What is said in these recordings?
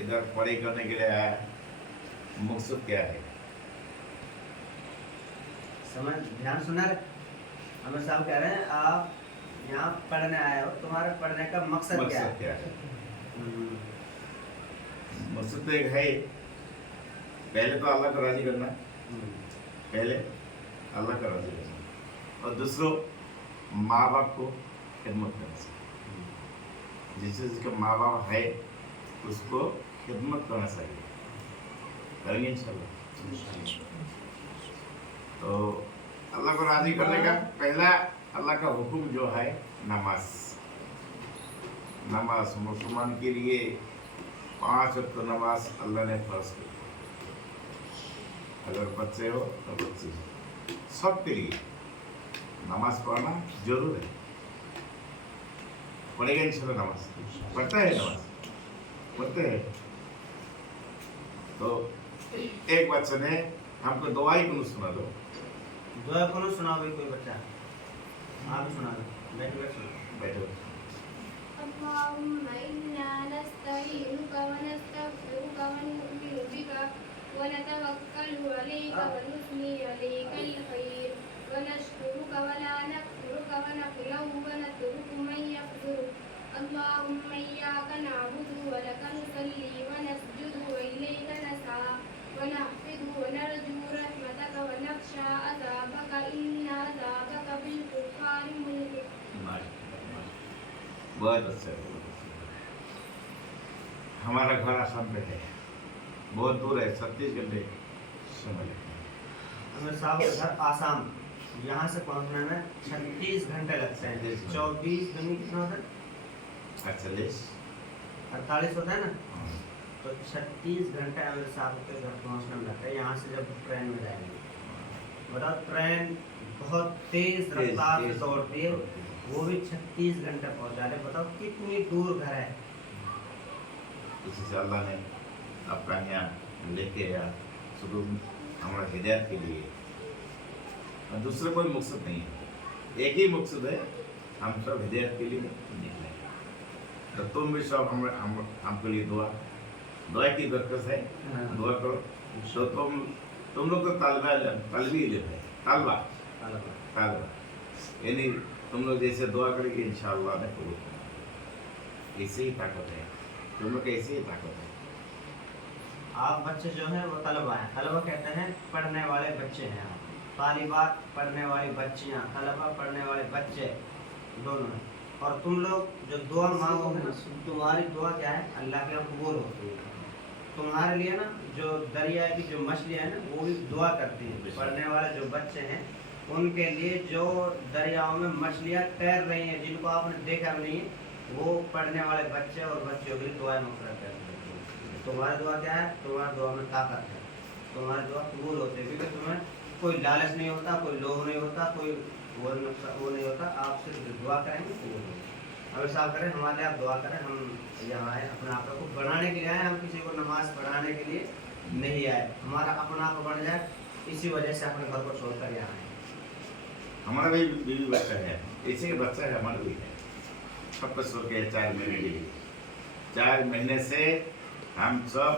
इधर पढ़ाई करने के लिए आया, मकसद क्या है? समझ ध्यान सुना रहे। अमीर साहब कह रहे हैं आप यहाँ पढ़ने आए हो, तुम्हारे पढ़ने का मकसद क्या मकसद है? क्या है? मकसद तो एक है, पहले तो अल्लाह को राजी करना, पहले अल्लाह का राजी करना, और दूसरों माँ बाप को खिदमत करना चाहिए। जिसके माँ बाप है उसको खिदमत करना चाहिए, करेंगे इंशाल्लाह। तो अल्लाह को राजी करने का पहला अल्लाह का हुक्म जो है नमाज। नमाज मुसलमान के लिए 5 वक्त नमाज अल्लाह ने फर्ज की। अगर बच्चे हो तो बच्चे हो, सबके लिए नमाज पढ़ना जरूर है। पढ़ेगा इंशाल्लाह नमाज, पढ़ता है नमाज, पढ़ते हैं। तो एक बच्चे ने हमको दुआई को सुना दो। दुआ कौन सुनाओ भाई? कोई बच्चा आप ही सुना दो। बैठो बैठो। अल्लाहुम्मा इन्ना नस्तईनुका व नस्तगफिरुका व नु'मिनु बिका व नतवक्कलु अलैका व नुस्नी अलैकल खैर व नशकुरुका व ला नकफुरुका व नखलउ व नतरुकु मन यखजुरुक। अल्लाहुम्मा इय्याका नअबुदु व लका नुसल्ली व नस्जुदु व इलैका नसअ व नहफिदु व नरजू रहमतका व नख्शा अज़ाबका इन्ना अज़ाबका बिल कुफ़ारि मुहीत। बहुत अच्छा है। हमारा घर आसाम पे है, बहुत दूर है, 36 घंटे समय लगता है। अमीर साहब का घर आसाम, यहाँ से पहुँचने में 36 घंटे लगते हैं। 24 दिन कितना होता है? 48 होता है ना, तो 36 घंटे अमीर साहब के घर पहुँचने में लगता है। यहाँ से जब ट्रेन में जाएंगे, बताओ ट्रेन बहुत तेज रफ्तार से दौड़ती है, वो भी 36 घंटे पहुँचा रहे। बताओ कितनी दूर घर है। इसी से अल्लाह ने आपका यहाँ लेके आया शुरू हमारा हिदायत के लिए, और दूसरा कोई मकसद नहीं है, एक ही मकसद है, हम सब हिदायत के लिए निकले। तो तुम भी सब हमके लिए दुआ की बरकत है, दुआ करो। तो तुम लोग तो तालिबी इल्म है, तालबा, यानी तुम लोग जैसे दुआ करेंगे इंशाअल्लाह ने कबूल करेंगे। ऐसे ही ताकत है, तुम लोग ऐसे ही ताकत है। आप बच्चे जो हैं वो तलबा हैं। तलबा कहते हैं पढ़ने वाले बच्चे हैं। आप तालिबात पढ़ने वाली बच्चियाँ, तलबा पढ़ने वाले बच्चे, दोनों हैं। और तुम लोग जो दुआ मांगोगे ना, तुम्हारी दुआ क्या है? अल्लाह के यहाँ कबूल होती है। तुम्हारे लिए ना जो दरिया की जो मछलियाँ हैं ना, वो भी दुआ करती हैं। पढ़ने वाले जो बच्चे हैं उनके लिए जो दरियाओं में मछलियाँ तैर रही हैं, जिनको आपने देखा भी नहीं है, वो पढ़ने वाले बच्चे और बच्चियों के लिए दुआ मग़फ़िरत करते हैं। तुम्हारी दुआ क्या है? तुम्हारी दुआ में ताकत है, तुम्हारी दुआ कबूल होती है, क्योंकि तुम्हें कोई लालच नहीं होता, कोई लोभ नहीं होता, कोई वो नहीं होता। आप सिर्फ दुआ करेंगे कबूल होगा। अगर साहब करें हमारे लिए, आप दुआ करें। हम यहाँ आए अपने आप को बढ़ाने के लिए आए, हम किसी को नमाज पढ़ाने के लिए नहीं आए। हमारा अपना आप बढ़ जाए, इसी वजह से अपने घर को छोड़कर यहाँ आए। हमारा भी बीवी बच्चा है, इसी बच्चा है, हमारा भी है, सबको छोड़ के 4 महीने के लिए। 4 महीने से हम सब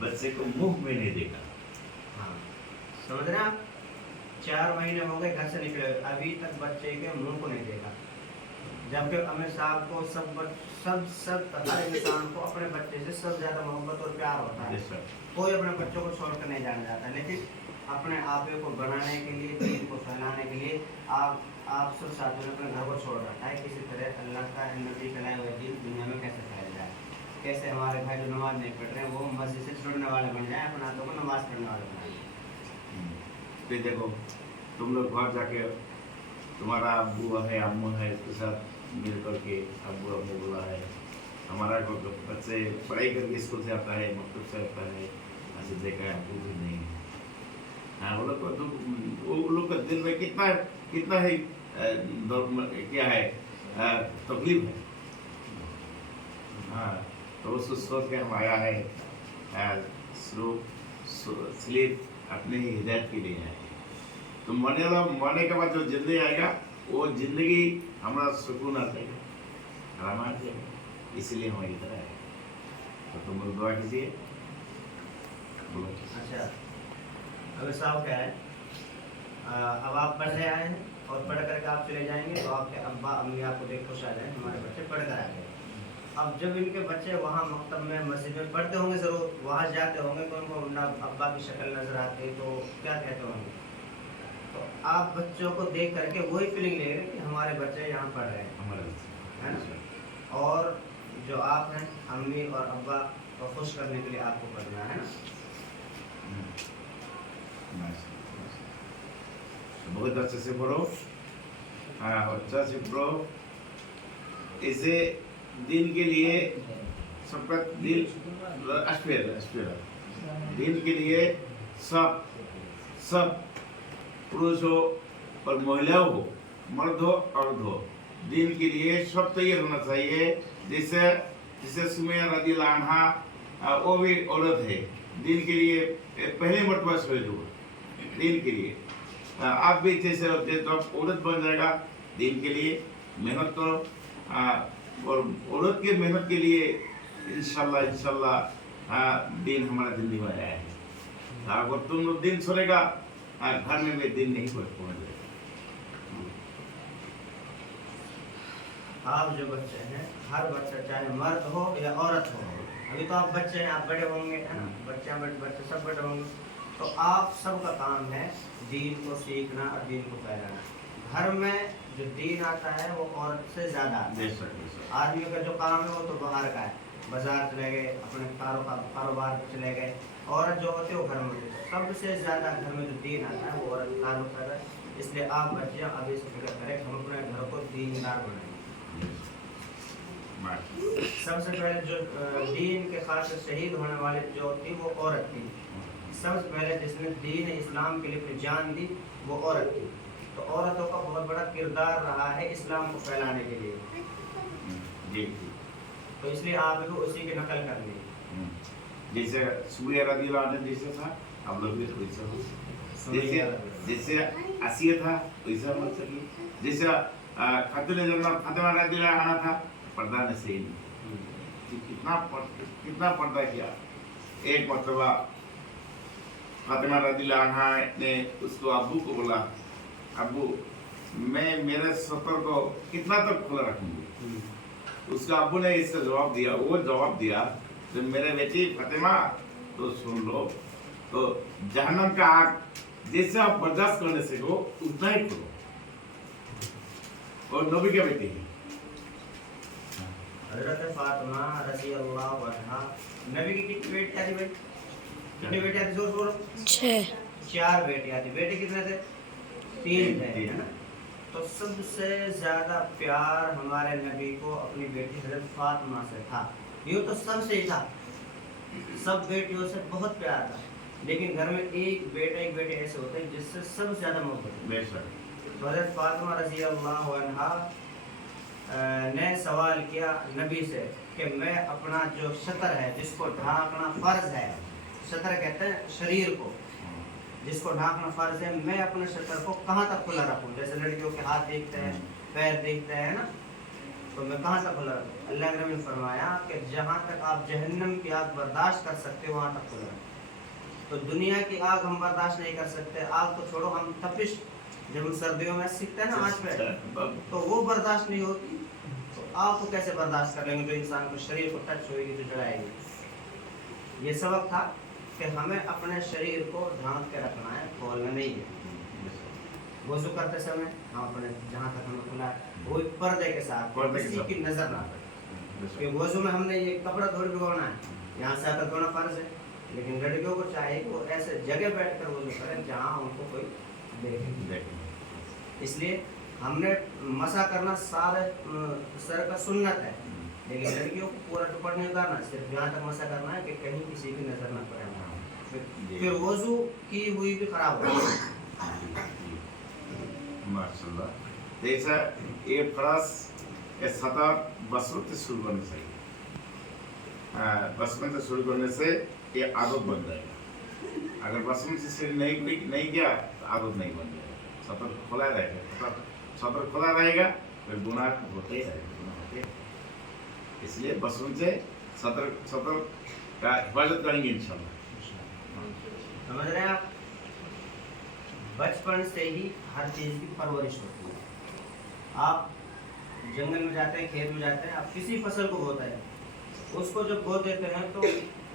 बच्चे को मुंह में नहीं देखा। हाँ, समझ रहे हैं आप? 4 महीने हो गए घर से निकले, अभी तक बच्चे के मुंह को नहीं देखा। जबकि अमीर साहब को सब हर इंसान को अपने बच्चे से सब ज़्यादा मोहब्बत और प्यार होता है। कोई अपने बच्चों को छोड़कर नहीं जाना चाहता, लेकिन अपने आप को बढ़ाने के लिए, दीन को फैलाने के लिए आप सब साथियों ने अपने घर को छोड़ रखा है। किसी तरह अल्लाह का नबी फैलाए हुए दीन दुनिया में कैसे फैल जाए, कैसे हमारे भाई जो नमाज नहीं पढ़ रहे हैं वो मस्जिद से छुड़ने वाले बन जाए, अपने हाथों को नमाज पढ़ने वाले बनाए। फिर देखो तुम लोग घर जाके तुम्हारा अब्बू है, अम्मू है, उसके साथ मिल करके अब्बू अम्मू बोला है, हमारा बच्चे पढ़ाई करके स्कूल से आता है, मकतब से आता है, ऐसे देखा है अब्बू भी नहीं है। हाँ, वो लोग का दिल में कितना है क्या है तकलीफ है। हाँ, तो उसको सोच के हम आया है स्लीप अपने ही हिदायत के लिए है। तो मरने के बाद जो जिंदगी आएगा वो जिंदगी हमारा सुकून आ जाएगा, आराम आ जाएगा, इसलिए हम इधर आए। तो तुम लोग दुआ कीजिए, बोलो। अच्छा, अभी साहब क्या है, अब आप पढ़ने आए हैं और पढ़ करके आप चले जाएंगे तो आपके अब्बा अम्मी आपको देख खुश आ जाए, हमारे बच्चे पढ़ कर आ गए। अब जब इनके बच्चे वहाँ मकतब में मस्जिद में पढ़ते होंगे, ज़रूर वहाँ जाते होंगे तो उनको ना अब्बा की शक्ल नज़र आती, तो क्या कहते होंगे? तो आप बच्चों को देख करके वही फीलिंग ले रहे हैं कि हमारे बच्चे यहाँ पढ़ रहे हैं, हमारे है ना? और जो आप हैं, अम्मी और अब्बा को खुश करने के लिए आपको पढ़ना है ना। बहुत अच्छे से पढ़ो, हाँ अच्छा से पढ़ो। इसे दिन के लिए सबका दिन दिन के लिए सब पुरुष हो और महिला हो, मर्द हो औरत हो, दिन के लिए सब तैयार होना चाहिए। जैसे सुमैया रज़ियल्लाहु अन्हा वो भी औरत है, दिन के लिए पहले मरतबा शहीद हुआ दिन के लिए। आप भी जैसे जब औरत बन जाएगा दिन के लिए मेहनत करो, और औरत के मेहनत के लिए इंशाल्लाह दिन हमारा जिंदगी में आया है। अगर तुम लोग दिन छोड़ेगा घर में भी दिन नहीं पहुँच जाएगा। आप जो बच्चे हैं, हर बच्चा चाहे मर्द हो या औरत हो, अभी तो आप बच्चे हैं, आप बड़े होंगे, है ना? बच्चे सब बड़े होंगे, तो आप सबका काम है दीन को सीखना और दीन को फैलाना। घर में जो दीन आता है वो औरत से ज़्यादा आता है। आदमी का जो काम है वो तो बाहर का है, बाजार चले गए, अपने कारोबार पे चले गए। औरत जो होती है वो घर में होती है। सबसे ज़्यादा घर में जो दीन आता है वो औरत काम कर रहा है। इसलिए आप बच्चियाँ अभी से फिक्र करें, हम अपने घर को दीनदार बनाएं। सबसे पहले जो दीन के खातिर शहीद होने वाले जो थी वो औरत थी। सबसे पहले जिसने दीन इस्लाम के लिए अपनी जान दी वो औरत थी। तो औरतों का बहुत बड़ा किरदार रहा है इस्लाम को फैलाने के लिए। तो इसलिए आप भी उसी की नकल करनी है। जैसे सुमैया रज़ियल्लाहु अन्हा जैसे था, आप लोग भी वैसे हो। जैसे आसिया था वैसा मत चलिए। जैसे खातून जन्नत फातिमा रज़ियल्लाहु अन्हा था, पर्दा ने सही नहीं, कितना पर्दा किया। एक मरतबा फातिमा रज़ियल्लाहु अन्हा ने उसको अब्बू को बोला, अब्बू मैं मेरे सतर को कितना तक खुला रखूंगी? उसका अब्बू ने इसका जवाब दिया तो मेरे बेटी फातिमा तो सुन लो, तो जहन्नम का आग जैसे आप बर्दाश्त करने से हो उतना ही करो। और नबी क्या बेटी है हज़रत फातिमा रज़ियल्लाहु अन्हा, नबी की कितनी बेटियां थी भाई? कितनी बेटियां थी? जोर बोलो। 4 बेटियां थी। बेटे कितने थे? 3 थे, है ना? तो सबसे ज्यादा प्यार हमारे नबी को अपनी बेटी हज़रत फातिमा से था। यूँ तो सबसे ही था, सब बेटियों से बहुत प्यार था, लेकिन घर में एक बेटे ऐसे होते हैं जिससे सबसे ज्यादा मोहब्बत है। तो हज़रत फातिमा रज़ियल्लाहु अन्हा ने सवाल किया नबी से कि मैं अपना जो शतर है जिसको ढांकना फर्ज है, शतर कहते हैं शरीर को, जिसको ढांकना फर्ज है, मैं अपने शतर को कहाँ तक खुला रखूँ? जैसे लड़कियों के हाथ देखते हैं, पैर देखते हैं ना, तो मैं कहाँ तक खुला रखूँ? अल्लाह के नबी ने फरमाया कि जहाँ तक आप जहन्नम की आग बर्दाश्त कर सकते हो वहाँ तक खुला रखो। तो दुनिया की आग हम बर्दाश्त नहीं कर सकते, आग तो छोड़ो, हम तपिश जब हम सर्दियों में सीखते हैं ना आँच पे, तो वो बर्दाश्त नहीं होती, तो आपको कैसे बर्दाश्त कर लेंगे जो इंसान को शरीर को टच होगी, जो जलाएगी। ये सबक था कि हमें अपने शरीर को ढांक के रखना है, खोलना नहीं है। वज़ू करते समय हम अपने जहाँ तक हमें खुला है वो पर्दे के साथ, किसी की नज़र ना पड़े। कि वज़ू में हमने ये कपड़ा थोड़ी भिगोना है, यहाँ से आकर धोना फर्ज है, लेकिन लड़कियों को चाहिए कि वो ऐसे जगह बैठ कर वज़ू करें जहाँ उनको कोई देखे। इसलिए हमने मसा करना सारे सर का सुन्नत है, लेकिन लड़कियों को पूरा दुपट्टा नहीं उतारना, सिर्फ यहाँ तक मसा करना है कि कहीं किसी की नज़र ना पड़े। फिर वज़ू की हुई भी खराब हो माशाल्लाह। जैसा ये फरास ये सतर बसमत से शुरू करने चाहिए, बसमत से शुरू करने से ये आदत बन जाएगा। अगर बसमत से नहीं किया तो आदत नहीं बन जाएगा। सतर खुला रहेगा, सतर खुला रहेगा, फिर गुनाह होते ही रहेगा। इसलिए बसमत से सतर का हिफाजत करेंगे इंशाल्लाह। समझ रहे हैं आप? बचपन से ही हर चीज़ की परवरिश होती है। आप जंगल में जाते हैं, खेत में जाते हैं, आप किसी फसल को बोते हैं, उसको जब बो देते हैं तो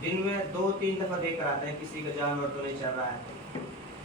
दिन में 2-3 दफ़ा देख कर आते हैं किसी का जानवर तो नहीं चल रहा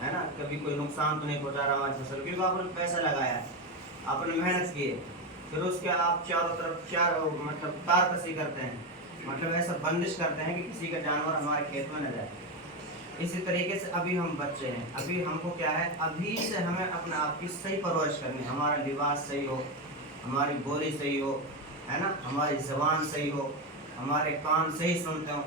है ना, कभी कोई नुकसान तो नहीं पहुंचा रहा हमारी फसल, क्योंकि आपने पैसा लगाया है, आपने मेहनत की है। फिर उसके आप चारों तरफ मतलब तार कसी करते हैं, मतलब ऐसा बंदिश करते हैं कि किसी का जानवर हमारे खेत में न जाए। इसी तरीके से अभी हम बच्चे हैं, अभी हमको क्या है, अभी से हमें अपने आप की सही परवरिश करनी है। हमारा लिबास सही हो, हमारी बोली सही हो, है ना, हमारी ज़बान सही हो, हमारे कान सही सुनते हो।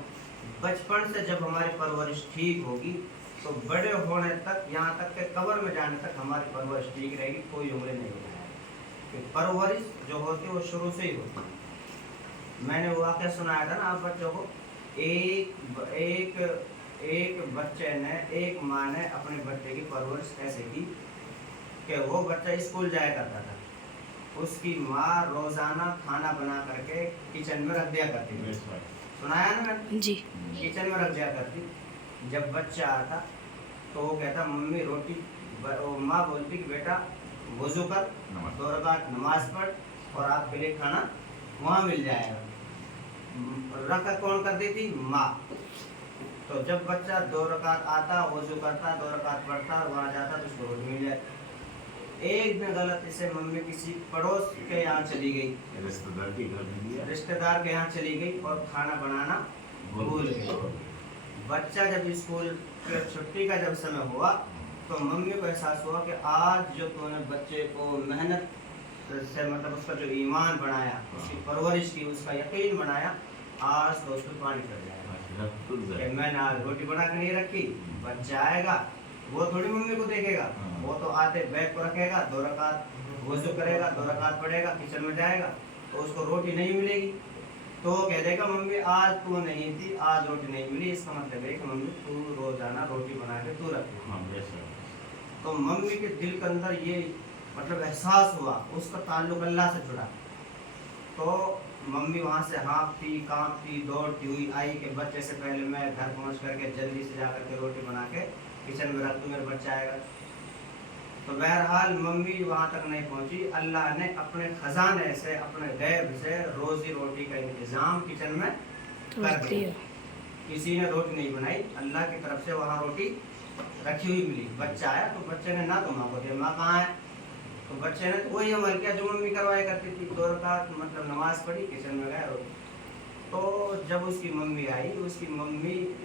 बचपन से जब हमारी परवरिश ठीक होगी तो बड़े होने तक, यहाँ तक के कब्र में जाने तक हमारी परवरिश ठीक रहेगी, कोई उंगली नहीं उठाएगी। परवरिश जो होती है वो शुरू से ही होती है। मैंने वो वाक़या सुनाया था ना आप बच्चों को, एक बच्चे ने, एक माँ ने अपने बच्चे की परवरिश ऐसे की कि वो बच्चा स्कूल जाया करता था, उसकी माँ रोज़ाना खाना बना करके किचन में रख दिया करती थी। सुनाया ना मैंने? जी। किचन में रख दिया करती। जब बच्चा आता तो वो कहता मम्मी रोटी, माँ बोलती कि बेटा वज़ू कर, 2 रकात नमाज पढ़ और आपके लिए खाना वहाँ मिल जाएगा। रखा कौन कर देती? माँ। तो जब बच्चा 2 रकात आता, वज़ू करता, 2 रकात पढ़ता और वहाँ जाता तो उसको रोटी मिल जाए। एक दिन गलती से मम्मी किसी पड़ोस के यहाँ चली गई, रिश्तेदार के यहाँ चली गई और खाना बनाना भूल गई। बच्चा जब स्कूल के छुट्टी का जब समय हुआ तो मम्मी को एहसास हुआ कि आज जो तूने बच्चे को मेहनत से, मतलब उसका जो ईमान बनाया, उसकी परवरिश की, उसका यकीन बनाया, आज तो उस पर पानी पड़ जाएगा। मैंने आज रोटी बना के नहीं रखी, बच्चा आएगा वो थोड़ी मम्मी को देखेगा, वो तो आते बैग को रखेगा, 2 रकात वज़ू करेगा, 2 रकात पढ़ेगा, किचन में जाएगा तो उसको रोटी नहीं मिलेगी, तो कह देगा मम्मी आज तू नहीं थी, आज रोटी नहीं मिली। इसका मतलब है कि मम्मी तू रोजाना रोटी बना के तू रखती। तो मम्मी के दिल के अंदर ये मतलब एहसास हुआ, उसका ताल्लुक अल्लाह से जुड़ा। तो मम्मी वहाँ से हाँफती कांपती दौड़ती हुई आई कि बच्चे से पहले मैं घर पहुँच करके जल्दी से जा करके रोटी बना के किचन में रख दूँ, मेरा बच्चा आएगा। तो बहरहाल मम्मी वहाँ तक नहीं पहुँची। अल्लाह ने अपने खजाने से, अपने गैब से रोज़ी रोटी का इंतज़ाम किचन में कर दिया। किसी ने रोटी नहीं बनाई, अल्लाह की तरफ से वहाँ रोटी रखी हुई मिली। बच्चा आया तो बच्चे ने ना तो माँ को दिया, माँ कहाँ है, तो बच्चे ने तो वही अमल किया जो मम्मी करवाया करती थी, 2 रकात मतलब नमाज पढ़ी, किचन में गया रोटी। तो जब उसकी मम्मी आई,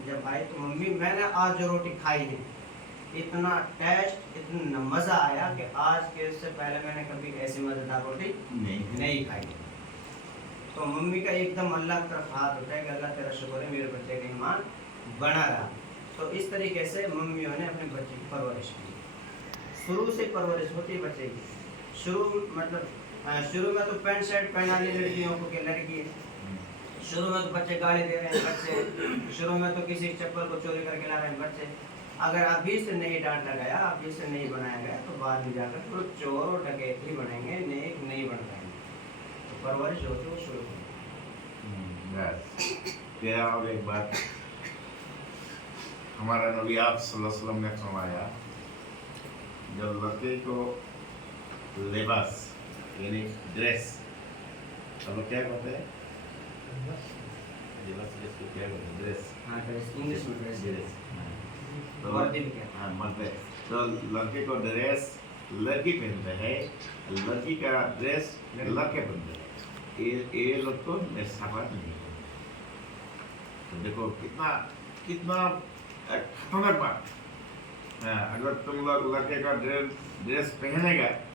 जब आई तो मम्मी मैंने आज जो रोटी खाई है इतना टेस्ट, इतना मज़ा आया कि आज के से पहले मैंने कभी ऐसी मज़ेदार रोटी नहीं खाई। तो मम्मी का एकदम अल्लाह की तरफ हाथ उठा कि अल्लाह तेरा शुक्र है मेरे बच्चे का ईमान बना रहा। तो इस तरीके से मम्मियों ने अपने बच्चे की परवरिश की। शुरू से परवरिश होती है बच्चे की। शुरू में तो पैंट शर्ट पहनाने लड़कियों को, लड़की है, शुरू में तो बच्चे गाली दे रहे हैं बच्चे, शुरू में तो किसी चप्पल को चोरी करके ला रहे हैं बच्चे। अगर अभी से नहीं डांटा गया, अभी से नहीं बनाया गया तो बाद में जाकर तो चोर और डकैत ही बनेंगे, नेक नहीं बन पाएंगे। तो परवरिश होती है वो शुरू तेरा और एक बात हमारा नबी आप सल्लल्लाहु अलैहि वसल्लम ने फरमाया, जब लड़के को लिबास यानी ड्रेस, अब क्या कहते हैं लिबास, इसको क्या कहते हैं, ड्रेस, हाँ ड्रेस, इंग्लिश में ड्रेस, तो लड़के को ड्रेस लड़की पहनते हैं, लड़की का ड्रेस लड़के पहनते हैं, ये लोग को साफा नहीं। तो देखो कितना खतरनाक बात। अगर तुम लोग लड़के का ड्रेस पहनेगा